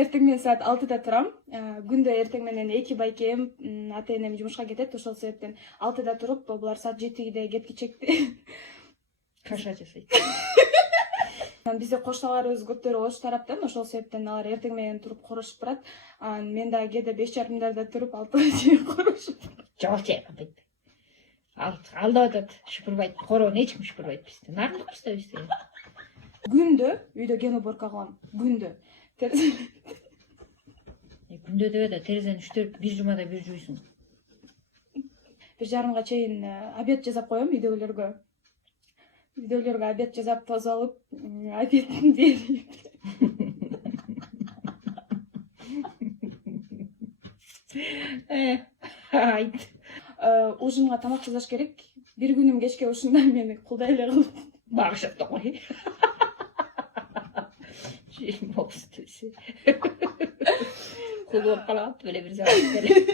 эртең менен саат 6-да турам. Күндө эртең менен 2 байкем, ата-энем жумушка кетет, ошол себептен 6-да туруп, булар саат 7-де кеткичекти. Каша жасайт. Бизде кошуналарыбыз көптөрү ош тараптан, ошол себептен алар эртең менен туруп корошуп барат. Мен да кээде 5:30 туруп 6-га чейин корошуп. Жок капайт. Алдап атат, шүпүрбайт. Короон эч ким шүпүрбайт бизде. Нардыкпыз да бизде. Күндө үйдө ген уборка кылам. Күндө. Күндө деп да терезени үчтөрүп бир жумада бир жуйсуң. 1:30 чейин обед жасап коем үйдөгүлөргө. Үйдөгүлөргө обед жасап тосуп алып, обедин берип. Айт. Ужинга тамак жасаш керек. Бир күнүм кечке ушунда мени кулдай эле кылып Багышат да кой. Жем болсу. Кулуп калат беле бир саат беле.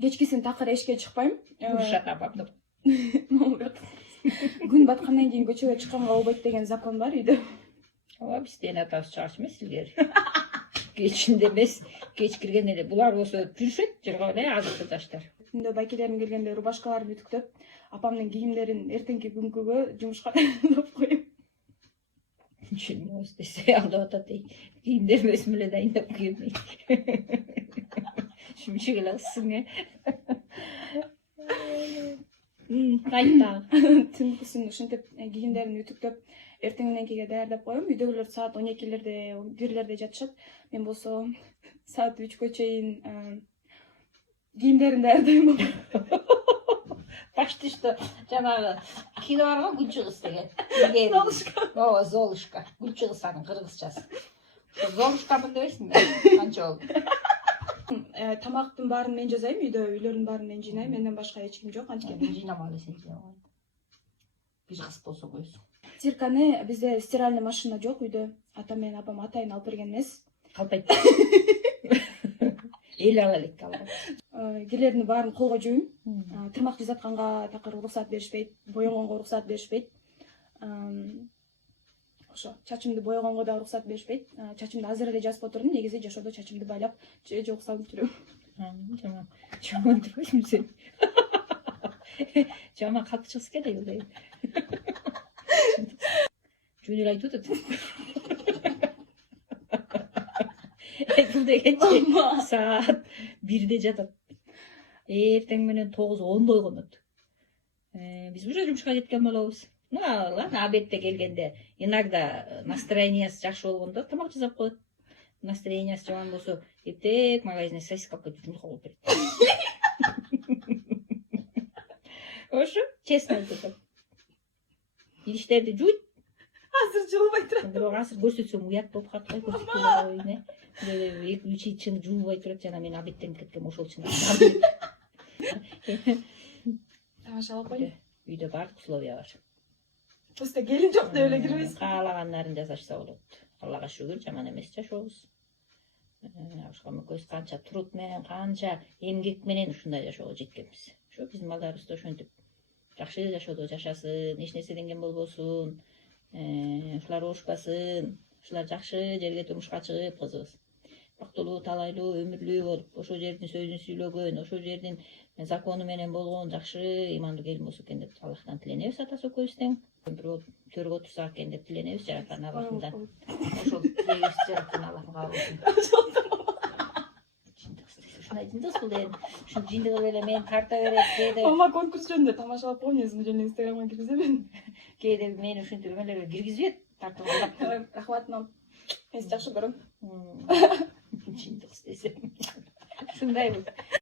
Кечкисин такыр эшикке чыкпайм. Урушат апамды. Күн баткандан кийин көчөгө чыкканга болбойт деген закон бар үйдө. Ооба бизден атабыз чыгаш эмес илгери. Кечинде эмес, кеч кирген эле. Булар болсо жүрүшөт, жыргап эле азыркы жаштар. Күндө байкелерим келгенде рубашкаларын үтүктөп, апамдын кийимдерин эртеңки күнгүгө жумушка дайындап коем. Жөнөбүз десе алдап атат. Кийимдерим өзүм эле дайындап кийем. Шүмшүк эле ысың, Кайта. Түнкүсүн ушинтип кийимдерин үтүктөп, эртең мененкиге даярдап коем. Үйдөгүлөр саат 12-лерде, 1-лерде жатышат. Мен болсо саат 3-кө чейин кийимдерин даярдайм. Почти что жанагы кино бар го Күнчүгүс деген. Золушка. Ооба, Золушка. Күнчүгүстүн кыргызчасы. Золушкамын дебейсиңби? Канча болду? Тамактын баарын мен жасайм, үйлөрдүн баарын мен жыйнайм. Менден башка эч ким жок, анткени Жыйнамалы сен жыйнабай. Бир кыз болсо койсуң. стирканы бизде стиральный машина жок үйдө. Ата менен апам атайын алып берген эмес. Калпайт. Эл ала элек алып. Кирлердин баарын колго жуйм. Тырмак жасатканга такыр уруксат беришпейт, боёгонго уруксат беришпейт. Ошо чачымды боёгонго да уруксат беришпейт. Чачымды азыр эле жасып отурдум, негизи жашоодо чачымды байлап жок салып жүрөм. Жаман турбайсың сен. Жаман калп чыгыс керек эле. Жөн эле айтып атат. Бул дегенче саат 1-де жатат. Эртең менен 9-10 ойгонот. Биз уже жумушка кеткен болобуз. Обедте келгенде иногда настроениясы жакшы болгондо тамак жасап коет. Настроениясы жаман болсо, эптек магазинде сосиска алып кетип жумушка коюп берет. Ошо честно айтып. Идиштерди жуйт. Азыр жылбай турат. Бирок азыр көрсөтсөм уят болуп калат го, көрсөтпөй. 2-3 чын жуубай турат, жана мен обедтен кеткем ошол чын. Тамашалап коем. Үйдө баардык условия бар. Просто келин жок деп эле кирбейсиз. Каалагандарын жасашса болот. Аллага шүгүр, жаман эмес жашообуз. Ошого көз канча труд менен, канча эмгек менен ушундай жашоого жеткенбиз. Ошо биздин балдарыбыз да ошентип жакшы жашоодо жашасын, эч нерседен кем болбосун, ушулар оорушпасын, ушулар жакшы жерге турмушка чыгып, кызыбыз бактылуу, талайлуу, өмүрлүү болуп, ошол жердин сөзүн сүйлөгөн, ошол жердин закону менен болгон жакшы имандуу келин болсо экен деп Аллахтан тиленебиз, атасы экөөбүздөн. Бирөө төргө турса экен деп тиленебиз жараткан Аллахымдан. Ошол тилегибизди жараткан Аллахым кабыл кылсын. Ушуну айтыңыз бул эми. Ушул жиндиги эле мен тарта берет кээде. Мама конкурс жөнүндө тамашалап коймусуң, жөн Инстаграмга киргизебин. Кээде мени ушинтип эмелерге киргизбейт, тартып алып. Рахмат, мам. Мен жакшы көрөм. Жиндик десем. Ушундайбыз.